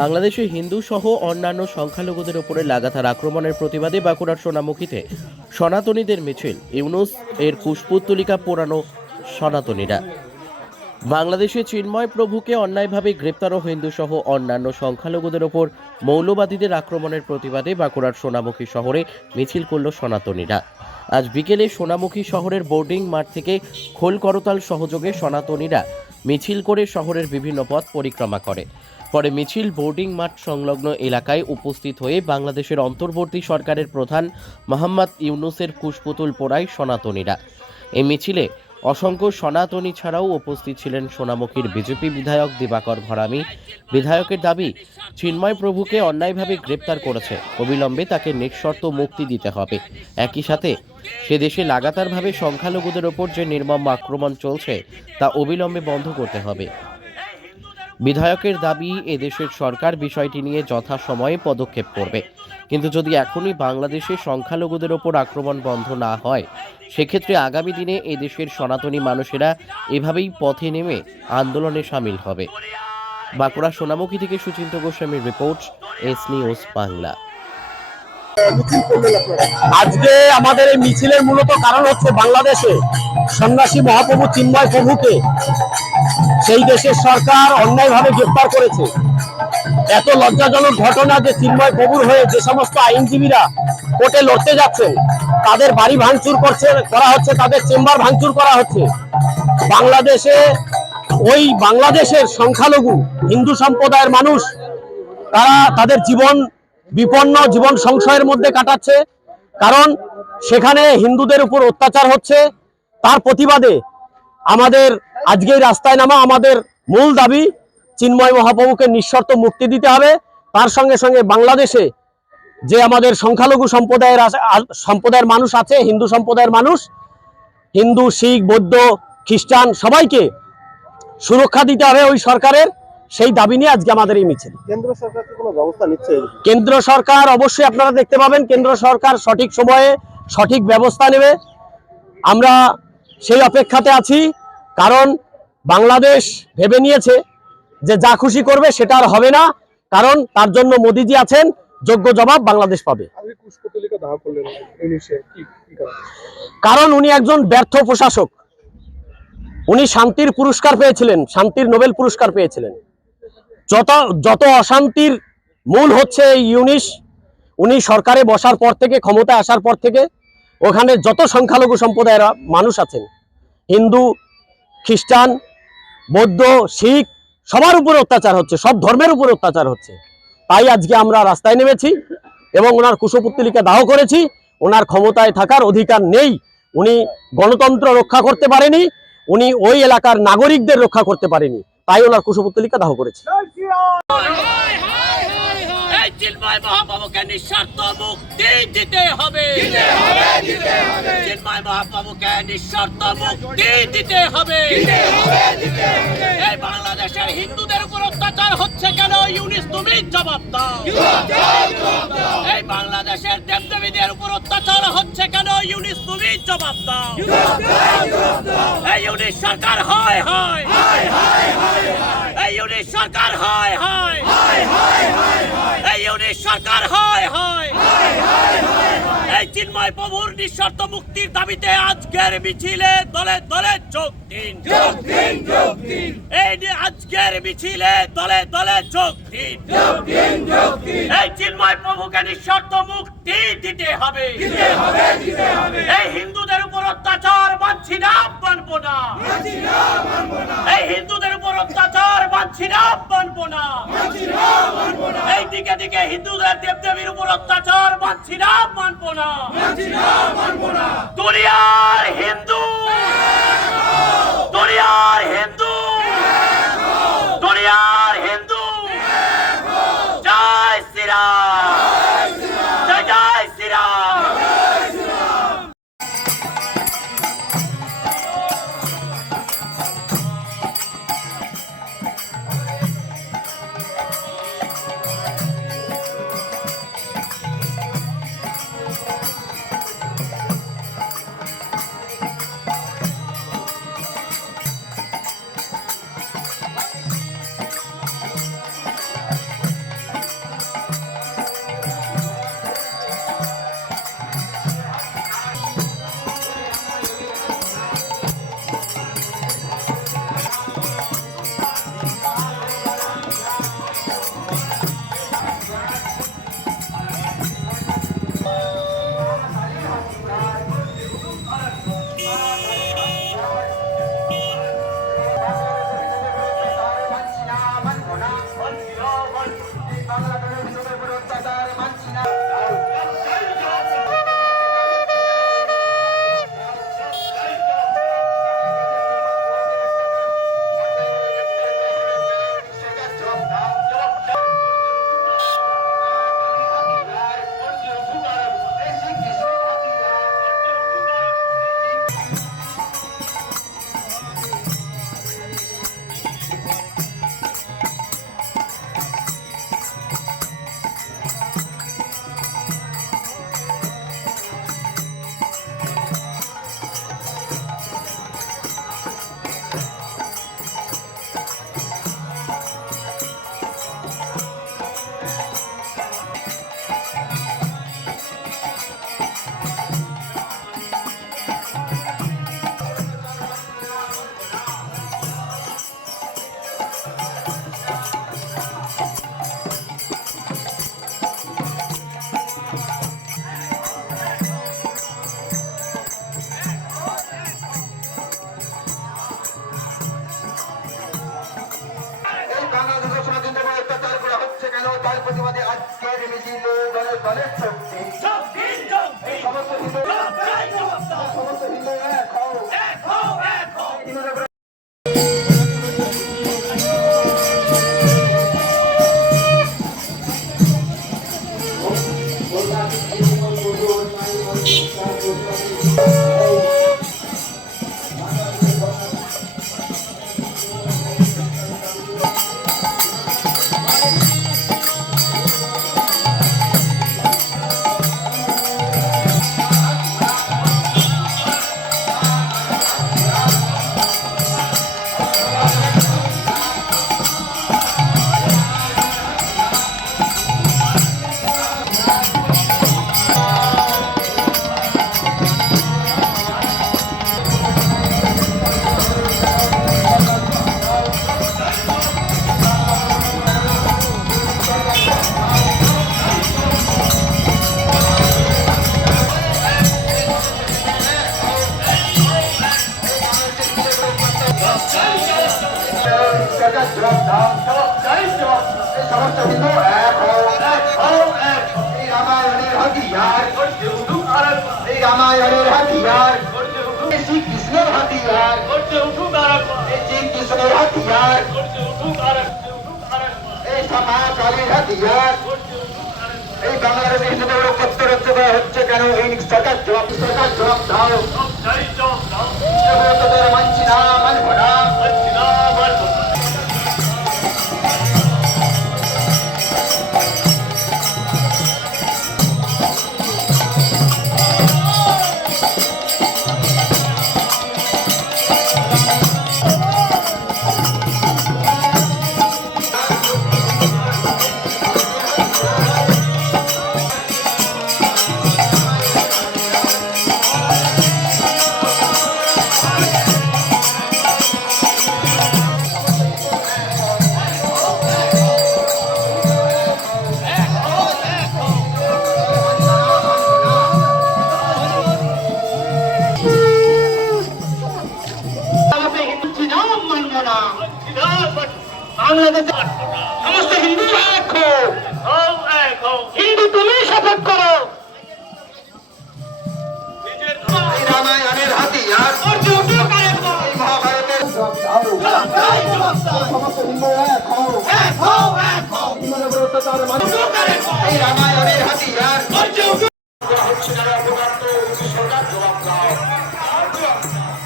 বাংলাদেশে হিন্দু সহ অন্যান্য সংখ্যালঘুদের উপরে লাগাতার আক্রমণের প্রতিবাদে বাঁকুড়ার সোনামুখীতে সনাতনীদের মিছিল। ইউনুস এর কুশপুত্তলিকা পোড়ানো সনাতনীরা। বাংলাদেশে চিন্ময় প্রভুকে অন্যায়ভাবে গ্রেপ্তার ও হিন্দু সহ অন্যান্য সংখ্যালঘুদের ওপর মৌলবাদীদের আক্রমণের প্রতিবাদে বাঁকুড়ার সোনামুখী শহরে মিছিল করল সনাতনীরা। আজ বিকেলে সোনামুখী শহরের বোর্ডিং মাঠ থেকে খোল করতাল সহযোগে সনাতনীরা মিছিল করে শহরের বিভিন্ন পথ পরিক্রমা করে। পরে মিছিল বোর্ডিং মাঠ সংলগ্ন এলাকায় উপস্থিত হয়ে বাংলাদেশের অন্তর্বর্তী সরকারের প্রধান মোহাম্মদ ইউনুসের কুশপুতুল পোড়ায় সনাতনীরা। এই মিছিলে অসংখ্য সনাতনী ছাড়াও উপস্থিত ছিলেন সোনামুখীর বিজেপি বিধায়ক দিবাকর ভরামি। বিধায়কের দাবি, চিন্ময় প্রভুকে অন্যায়ভাবে গ্রেপ্তার করেছে। অবিলম্বে তাকে নিঃশর্ত মুক্তি দিতে হবে। একই সাথে, সে দেশে লাগাতারভাবে সংখ্যালঘুদের ওপর যে নির্মম আক্রমণ চলছে, তা অবিলম্বে বন্ধ করতে হবে। বিধায়কের দাবি, এদেশের সরকার বিষয়টি নিয়ে যথাসময়ে পদক্ষেপ করবে। কিন্তু যদি এখনই বাংলাদেশে সংখ্যালঘুদের ওপর আক্রমণ বন্ধ না হয়, সেক্ষেত্রে আগামী দিনে এদেশের সনাতনী মানুষেরা এভাবেই পথে নেমে আন্দোলনে সামিল হবে। বাঁকুড়া সোনামুখী থেকে সুচিন্ত গোস্বামীর রিপোর্ট, এস নিউজ বাংলা। আজকে আমাদের এই মিছিলের মূলত কারণ হচ্ছে বাংলাদেশে সন্ন্যাসী মহাপ্রভু চিন্ময় প্রভুকে সেই দেশের সরকার অন্যায়ভাবে গ্রেপ্তার করেছে। এত লজ্জাজনক ঘটনা যে চিন্ময় প্রভুর হয়ে যে সমস্ত আইনজীবীরা কোর্টে লড়তে যাচ্ছেন, তাদের বাড়ি ভাঙচুর করছে, করা হচ্ছে, তাদের চেম্বার ভাঙচুর করা হচ্ছে। বাংলাদেশে ওই বাংলাদেশের সংখ্যালঘু হিন্দু সম্প্রদায়ের মানুষ, তারা তাদের জীবন বিপন্ন জীবন সংশয়ের মধ্যে কাটাচ্ছে, কারণ সেখানে হিন্দুদের উপর অত্যাচার হচ্ছে। তার প্রতিবাদে আমাদের আজকে রাস্তায় নামা আমাদের মূল দাবি, চিন্ময় মহাপ্রভুকে নিঃশর্ত মুক্তি দিতে হবে। তার সঙ্গে সঙ্গে বাংলাদেশে যে আমাদের সংখ্যালঘু সম্প্রদায়ের সম্প্রদায়ের মানুষ আছে, হিন্দু সম্প্রদায়ের মানুষ, হিন্দু, শিখ, বৌদ্ধ, খ্রিস্টান সবাইকে সুরক্ষা দিতে হবে ওই সরকারের। সেই দাবি নিয়ে আজকে আমাদের এই মিছিল। কেন্দ্র সরকার কোনো ব্যবস্থা নিচ্ছে? কেন্দ্র সরকার অবশ্যই আপনারা দেখতে পাবেন কেন্দ্র সরকার সঠিক সময়ে সঠিক ব্যবস্থা নেবে। আমরা সেই অপেক্ষাতে আছি কারণ বাংলাদেশ ভেবে নিয়েছে যে যা খুশি করবে সেটা আর হবে না কারণ তার জন্য মোদিজি আছেন যোগ্য জবাব বাংলাদেশ পাবে। কারণ উনি একজন ব্যর্থ প্রশাসক। উনি শান্তির পুরস্কার পেয়েছিলেন শান্তির নোবেল পুরস্কার পেয়েছিলেন। যত যত অশান্তির মূল হচ্ছে এই ইউনিস উনি সরকারে বসার পর থেকে ক্ষমতায় আসার পর থেকে, ওখানে যত সংখ্যালঘু সম্প্রদায়ের মানুষ আছেন, হিন্দু, খ্রিস্টান, বৌদ্ধ, শিখ, সবার উপর অত্যাচার হচ্ছে, সব ধর্মের উপর অত্যাচার হচ্ছে। তাই আজকে আমরা রাস্তায় নেমেছি এবং ওনার কুশপুত্তলিকা দাহ করেছি, ওনার ক্ষমতায় থাকার অধিকার নেই, উনি গণতন্ত্র রক্ষা করতে পারেনি, উনি ওই এলাকার নাগরিকদের রক্ষা করতে পারেনি, তাই ওনার কুশপুত্তলিকা দাহ করেছে। চিন্ময় মহাপ্রভুকে নিঃস্বার্থ মুক্তি দিতে হবে। চিন্ময় মহাপ্রভুকে নিঃস্বার্থ মুক্তি দিতে হবে। এই বাংলাদেশের হিন্দুদের উপর অত্যাচার হচ্ছে কেন? ইউনিস তুমি জবাব দাও। এই বাংলাদেশের দেবদেবীদের উপর অত্যাচার হচ্ছে কেন? ইউনিস তুমি জবাব দাও। এই ইউনিস সরকার হয় হয়। এই ইউনিস সরকার হয় হয়। এই ইউনিট সরকার হয় হয়। এই চিন্ময় প্রভুর নিঃশর্ত মুক্তির দাবিতে আজকের মিছিলে দলে দলে যোগ দিন। যোগ দিন যোগ দিন। এই নি- আজকের মিছিলে দলে দলে যোগ দিন। যোগ দিন যোগ দিন। এই চিন্ময় প্রভুকে নিঃশর্ত মুক্তি দিতে হবে। দিতে হবে দিতে হবে। এই হিন্দুদের উপর অত্যাচার মানছি না মানবো না। এই হিন্দুদের উপর অত্যাচার মানছি না মানবো না। এই দিকে দিকে হিন্দুদের দেবদেবীর উপর অত্যাচার মানছি না মানবো না। দুনিয়ার হিন্দু দুনিয়ার হিন্দু, দুনিয়ার প্রতিবাদে আজকের মিছিল দলের দলের সমস্ত এই রামায়ণের হাতিয়ার এই রামায়ণের হাতিয়ার শ্রীকৃষ্ণের হাতিয়ার শ্রীকৃষ্ণের হাতিয়ার এই সমাজকালীর হাতিয়ার এই বাংলাদেশে হিন্দুদের উপর অত্যাচার করা হচ্ছে কেন এই সরকার জবাব সরকার জবাব দাও মানছি না মানব না সমস্ত হিন্দু এক হো হিন্দুদের উপর অত্যাচার মানব না। এই রামায়ণের হাতিয়ার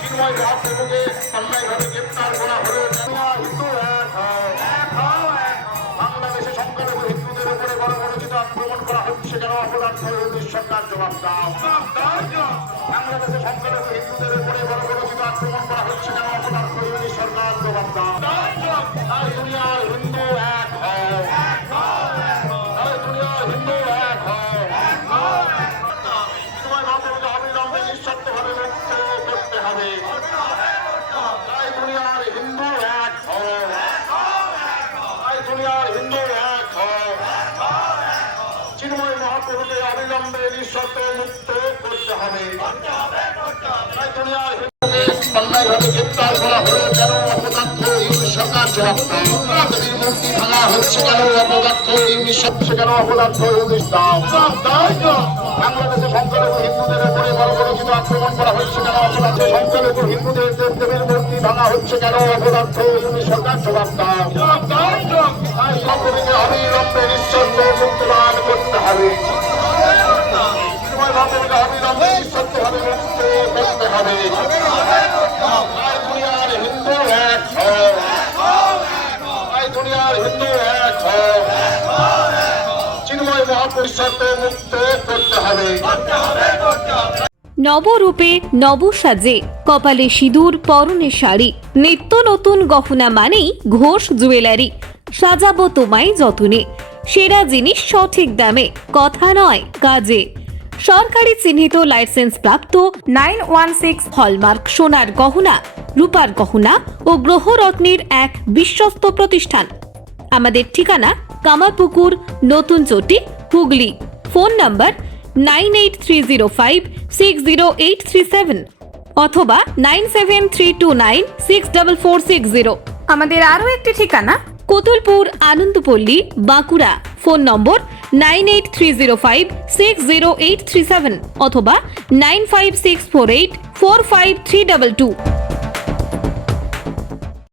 চিন্ময় মহাপ্রভুকে অন্যায়ভাবে গ্রেপ্তার করা হলো হিন্দু এক হও। বাংলাদেশে সংখ্যালঘু হিন্দুদের উপরে বড় বড় করা হচ্ছে করে সরকার জবাব দাও বাংলাদেশে সংখ্যালঘু হিন্দুদের উপরে বড় বড় আক্রমণ কেন অপরাধ করে সরকার জবাব দাও হিন্দু এক অন্যায়ভাবে গ্রেপ্তার করা হলো, কেন অপদার্থ ইংলিশ সরকার জবাব দাও দেবীর মূর্তি ভাঙা হচ্ছে কেন অপদার্থ ইউনিশ হচ্ছে কেন অপদার্থ দাও। বাংলাদেশে সংখ্যালঘু হিন্দুদের উপরে বর্বরচিত আক্রমণ করা হচ্ছে কেন অপরাধে সংখ্যালঘু হিন্দুদের দেব দেবীর মূর্তি ভাঙা হচ্ছে, কেন অপদার্থ ইউনিশ সরকার জবাব দাও। সকলকে অবিলম্বে মুক্তিদান করতে হবে। অবিলম্বে ভাবে মুক্তি করতে হবে। নবরূপে নবসাজে কপালে সিঁদুর, পরনে শাড়ি। নিত্য নতুন গহনা মানেই ঘোষ জুয়েলারি। সাজাবো তোমায় যতনে। সেরা জিনিস সঠিক দামে, কথা নয় কাজে। সরকারি চিহ্নিত লাইসেন্স প্রাপ্ত নাইন ওয়ান সিক্স হলমার্ক সোনার গহনা রূপার গহনা ও গ্রহরত্নের এক বিশ্বস্ত প্রতিষ্ঠান। আমাদের ঠিকানা কামারপুকুর নতুন চটি Hooghly. Phone number nine eight three zero five six zero eight three seven অথবা nine seven three two nine six double four six zero. আমাদের আরও একটি ঠিকানা? Kotulpur Anandapalli Bankura. Phone number nine eight three zero five six zero eight three seven অথবা nine five six four eight four five three double two.